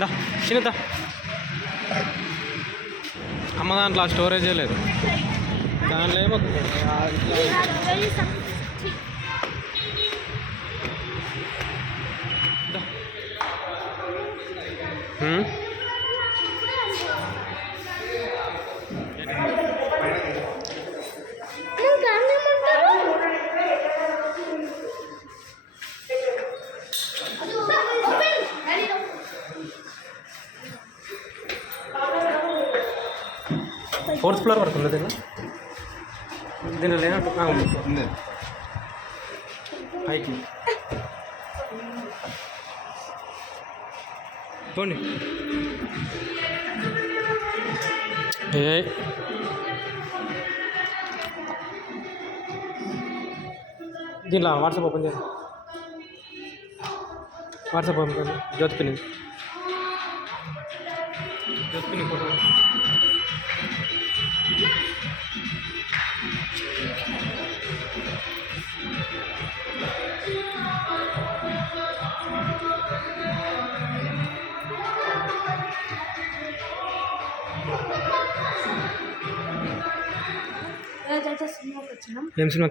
దా చిన్నదా. అమ్మ దాంట్లో స్టోరేజ్ లేదు. దాంట్లో ఏమో ఆ, ఫోర్త్ ఫ్లోర్ వరకు ఉంది దీనిలో దీనిలో లేనట్టు ఉంది. పైకి. పోండి. ఏ. దీనిలో వాట్సాప్ ఓపెన్ చేయండి. వాట్సాప్ ఓపెన్ చేయండి. జ్యోతి పిన్ని ఫోటో ఏం సినిమా?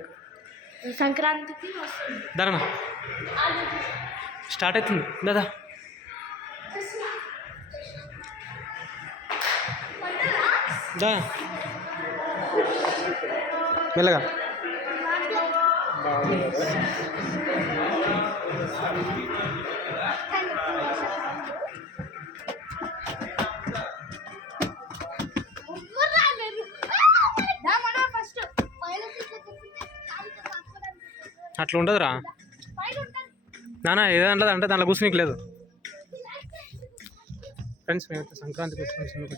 సంక్రాంతికి వస్తుంది స్టార్ట్ అవుతుంది. దాదా. దా. మెల్లగా. అట్లా ఉండదురా. నానా ఏదంటే అంటే దాంట్లో కూర్చునికి లేదు. ఫ్రెండ్స్ మేమైతే సంక్రాంతి కూర్చొని సినిమాకి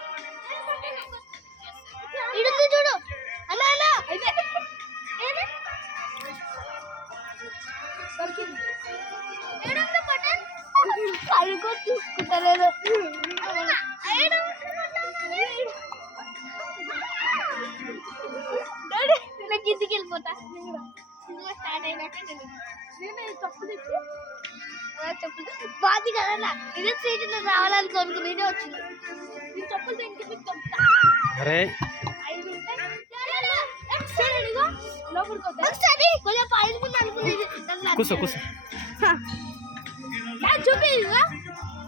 కడుకో చూసుకుంటలేదు. నేను వెళ్ళిపోతా. స్టార్ట్ అయినాక తప్పు తెచ్చి చెప్పులు బాది కదా. ఇదే సీట్ రావాలని కోరుకుని ఇదే వచ్చింది. ఈ చెప్పులు దేనికి మీకు చెప్తా కూర్చో. కూర్చో. చూపి.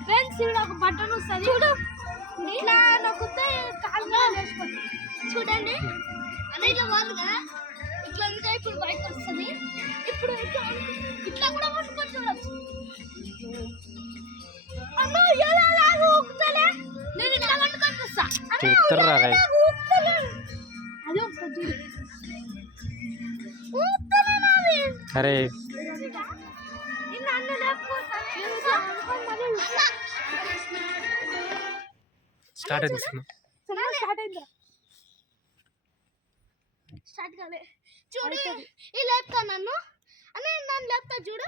ఫ్రెండ్స్ ఇక్కడ ఒక బటన్ వస్తుంది. చూడు. ఇట్లా నొక్కితే కాలు వేసిపోతుంది చూడండి. అదే ఇట్లా కదా. ఇట్లా ఉంటే ఇప్పుడు బయటకు వస్తుంది. ఇప్పుడు ఇట్లా అనుకో- ఇట్లా కూడా పట్టుకొని చూడొచ్చు. అమ్మో ఎలా లాగు ఊపుతలే నేను ఇట్లా పట్టుకొని వస్తా అరే స్టార్ట్ అయింది స్టార్ట్ స్టార్ట్ కాలే. చూడు ఈ లేపుతా నన్ను. అనే నన్ను లేపుతా చూడు.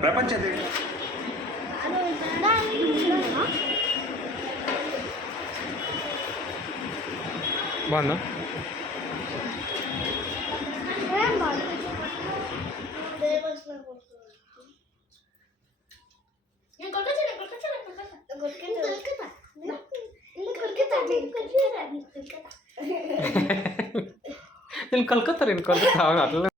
ప్రపంచ బాగుందా? కొట్టుకుంటా నేను కొట్టుకుంటా నేను కలకత్తా